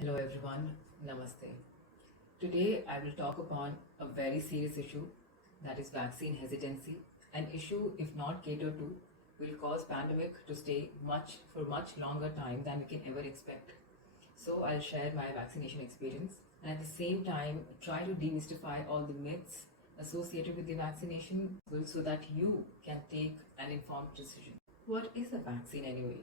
Hello everyone, Namaste. Today I will talk upon a very serious issue, that is vaccine hesitancy. An issue, if not catered to, will cause pandemic to stay for much longer time than we can ever expect. So I'll share my vaccination experience and at the same time try to demystify all the myths associated with the vaccination so that you can take an informed decision. What is a vaccine anyway?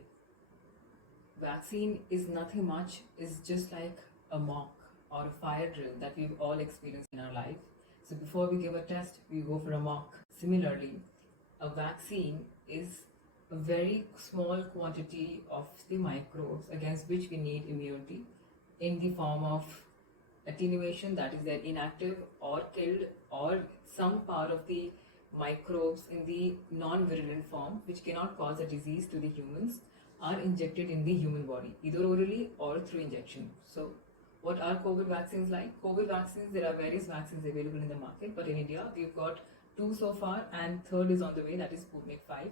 Vaccine is nothing much, is just like a mock or a fire drill that we've all experienced in our life. So before we give a test, we go for a mock. Similarly, a vaccine is a very small quantity of the microbes against which we need immunity in the form of attenuation, that is, they're inactive or killed, or some part of the microbes in the non-virulent form which cannot cause a disease to the humans are injected in the human body, either orally or through injection. So what are COVID vaccines like? COVID vaccines, there are various vaccines available in the market, but in India we've got two so far and third is on the way, that is Sputnik 5.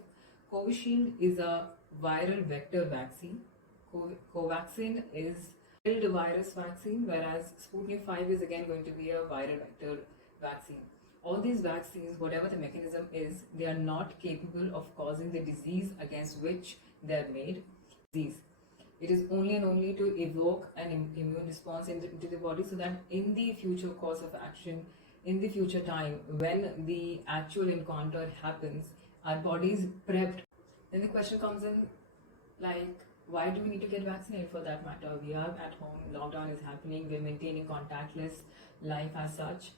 Covishield is a viral vector vaccine. Covaxin is killed virus vaccine, whereas Sputnik 5 is again going to be a viral vector vaccine. All these vaccines, whatever the mechanism is, they are not capable of causing the disease against which they are made. Disease. It is only and only to evoke an immune response into the body, so that in the future course of action, in the future time, when the actual encounter happens, our body is prepped. Then the question comes in, like, why do we need to get vaccinated for that matter? We are at home, lockdown is happening, we're maintaining contactless life as such,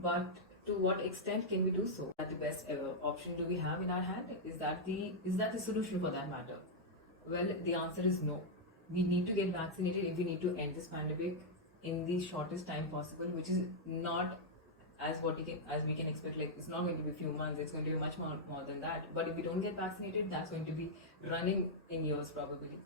but to what extent can we do so? That the best ever option do we have in our hand? Is that the solution for that matter? Well, the answer is no. We need to get vaccinated if we need to end this pandemic in the shortest time possible, which is not as we can expect. Like, it's not going to be a few months, it's going to be much more than that. But if we don't get vaccinated, that's going to be running in years probably.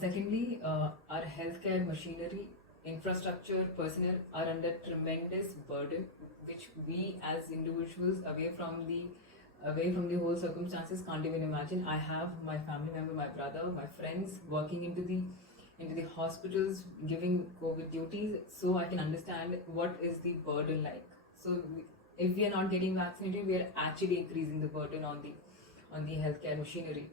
Secondly, our healthcare machinery, infrastructure, personnel are under tremendous burden, which we as individuals away from the whole circumstances can't even imagine. I have my family member, my brother, my friends working into the hospitals giving COVID duties, so I can understand what is the burden like. So if we are not getting vaccinated, we are actually increasing the burden on the healthcare machinery.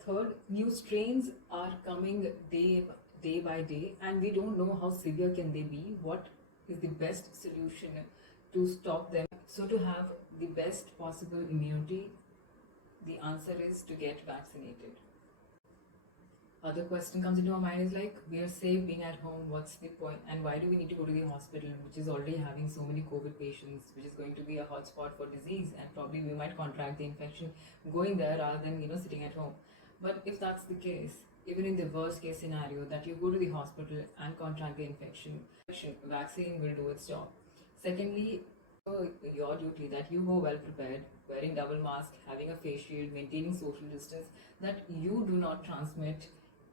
Third, new strains are coming day by day, and we don't know how severe can they be. What is the best solution to stop them? So to have the best possible immunity, the answer is to get vaccinated. Other question comes into our mind is like, we are safe being at home, what's the point, and why do we need to go to the hospital, which is already having so many COVID patients, which is going to be a hotspot for disease, and probably we might contract the infection going there rather than sitting at home. But if that's the case, even in the worst case scenario that you go to the hospital and contract the infection, vaccine will do its job. Secondly, your duty that you go well prepared, wearing double mask, having a face shield, maintaining social distance, that you do not transmit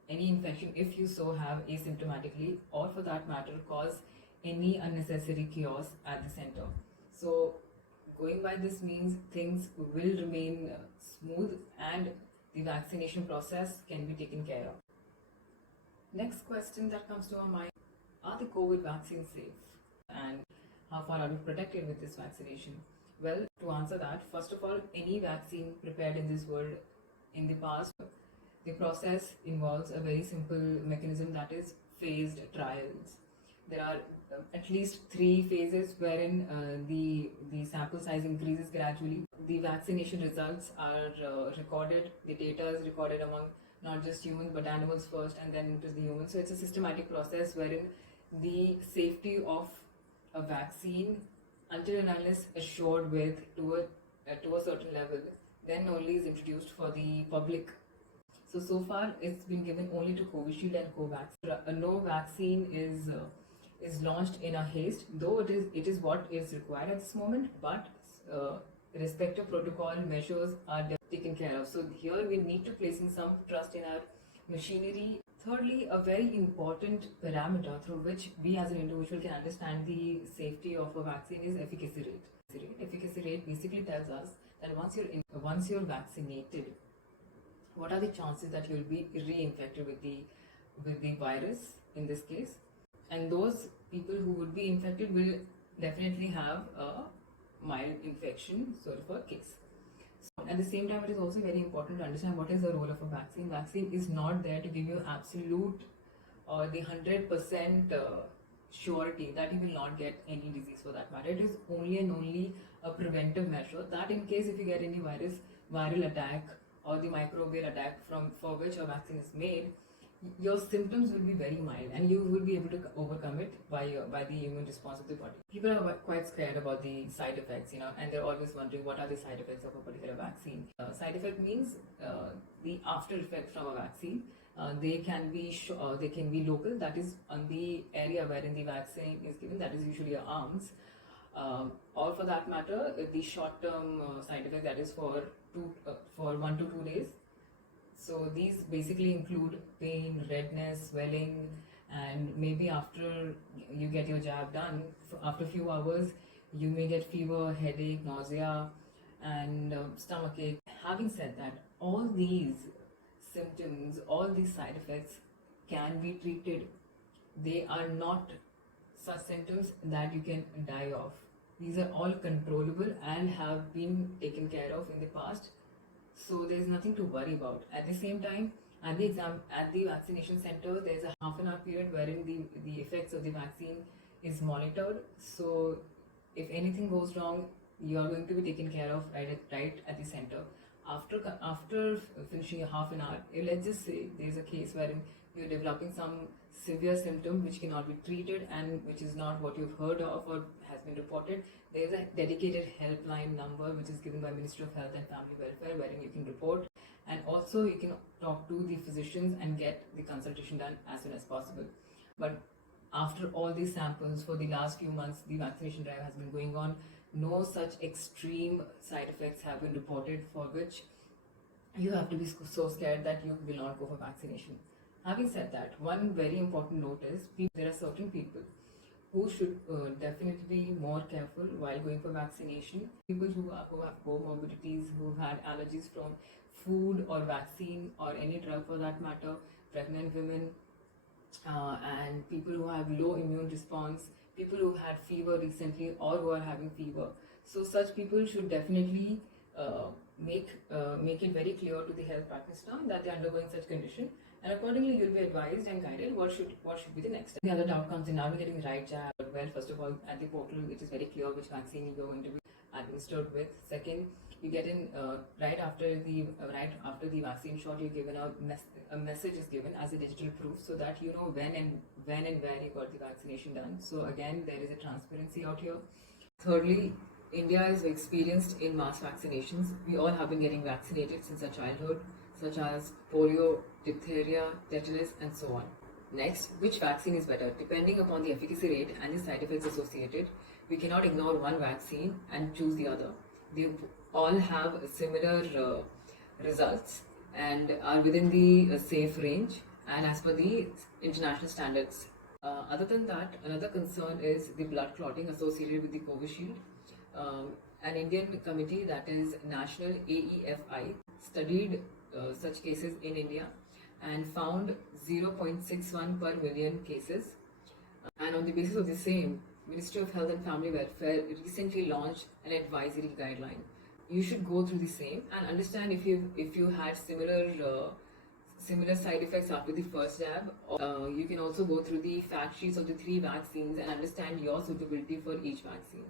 any infection if you so have asymptomatically, or for that matter cause any unnecessary chaos at the center. So going by this means things will remain smooth and the vaccination process can be taken care of. Next question that comes to our mind, are the COVID vaccines safe? And how far are we protected with this vaccination? Well, to answer that, first of all, any vaccine prepared in this world in the past, the process involves a very simple mechanism, that is phased trials. There are at least 3 phases wherein the sample size increases gradually. The vaccination results are recorded, the data is recorded among not just humans but animals first and then into the humans. So it's a systematic process wherein the safety of a vaccine, until and unless assured with to a certain level, then only is introduced for the public. So far it's been given only to Covishield and Covax. No vaccine is launched in a haste, though it is what is required at this moment, but respective protocol measures are taken care of. So here we need to place in some trust in our machinery. Thirdly, a very important parameter through which we as an individual can understand the safety of a vaccine is efficacy rate. Efficacy rate basically tells us that once you're vaccinated, what are the chances that you'll be reinfected with the virus in this case, and those people who would be infected will definitely have a mild infection sort of a case. So at the same time, it is also very important to understand what is the role of a vaccine. Vaccine is not there to give you absolute or the 100% surety that you will not get any disease for that matter. It is only and only a preventive measure that in case if you get any viral attack or the microbial attack for which a vaccine is made, your symptoms will be very mild and you will be able to overcome it by the immune response of the body. People are quite scared about the side effects, and they're always wondering what are the side effects of a particular vaccine. Side effect means the after effect from a vaccine. They can be local, that is on the area wherein the vaccine is given, that is usually your arms, or for that matter the short-term side effect, that is for 1 to 2 days. So these basically include pain, redness, swelling, and maybe after you get your jab done, after a few hours, you may get fever, headache, nausea, and stomach ache. Having said that, all these symptoms, all these side effects can be treated. They are not such symptoms that you can die of. These are all controllable and have been taken care of in the past. So there is nothing to worry about. At the same time, at the vaccination center, there is a half an hour period wherein the effects of the vaccine is monitored. So if anything goes wrong, you are going to be taken care of right at the center. After finishing a half an hour, let's just say there is a case wherein you're developing some severe symptom which cannot be treated and which is not what you've heard of or has been reported, there is a dedicated helpline number which is given by Ministry of Health and Family Welfare wherein you can report, and also you can talk to the physicians and get the consultation done as soon as possible. But after all these samples for the last few months, the vaccination drive has been going on. No such extreme side effects have been reported for which you have to be so scared that you will not go for vaccination. Having said that, one very important note is there are certain people who should definitely be more careful while going for vaccination. People who have comorbidities, who have had allergies from food or vaccine or any drug for that matter, pregnant women, and people who have low immune response, people who had fever recently or who are having fever. So such people should definitely make it very clear to the health practitioner that they are undergoing such condition, and accordingly you'll be advised and guided what should be the next step. The other doubt comes in, are we getting the right jab? Well, first of all, at the portal it is very clear which vaccine you're going to be administered with. Second, you get in right after the vaccine shot, you're given a message is given as a digital proof so that you know when and where you got the vaccination done. So again, there is a transparency out here. Thirdly, India is experienced in mass vaccinations. We all have been getting vaccinated since our childhood, such as polio, diphtheria, tetanus, and so on. Next, which vaccine is better? Depending upon the efficacy rate and the side effects associated, we cannot ignore one vaccine and choose the other. They all have similar results and are within the safe range and as per the international standards. Other than that, another concern is the blood clotting associated with the Covishield. An Indian committee, that is National AEFI, studied such cases in India and found 0.61 per million cases. And on the basis of the same, Ministry of Health and Family Welfare recently launched an advisory guideline. You should go through the same and understand if you had similar side effects after the first jab. You can also go through the fact sheets of the 3 vaccines and understand your suitability for each vaccine.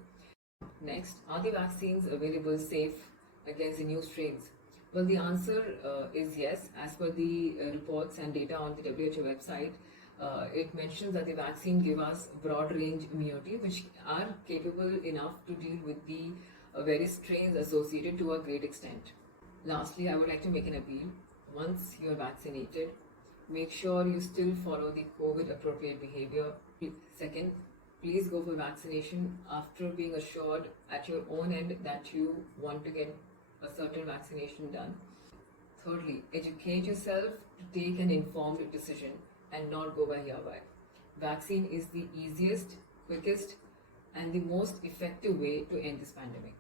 Next, are the vaccines available safe against the new strains? Well, the answer is yes. As per the reports and data on the WHO website, it mentions that the vaccine give us broad range immunity which are capable enough to deal with the various strains associated to a great extent. Lastly, I would like to make an appeal. Once you are vaccinated, make sure you still follow the COVID appropriate behavior. Second, please go for vaccination after being assured at your own end that you want to get a certain vaccination done. Thirdly, educate yourself to take an informed decision and not go by hereby. Vaccine is the easiest, quickest, and the most effective way to end this pandemic.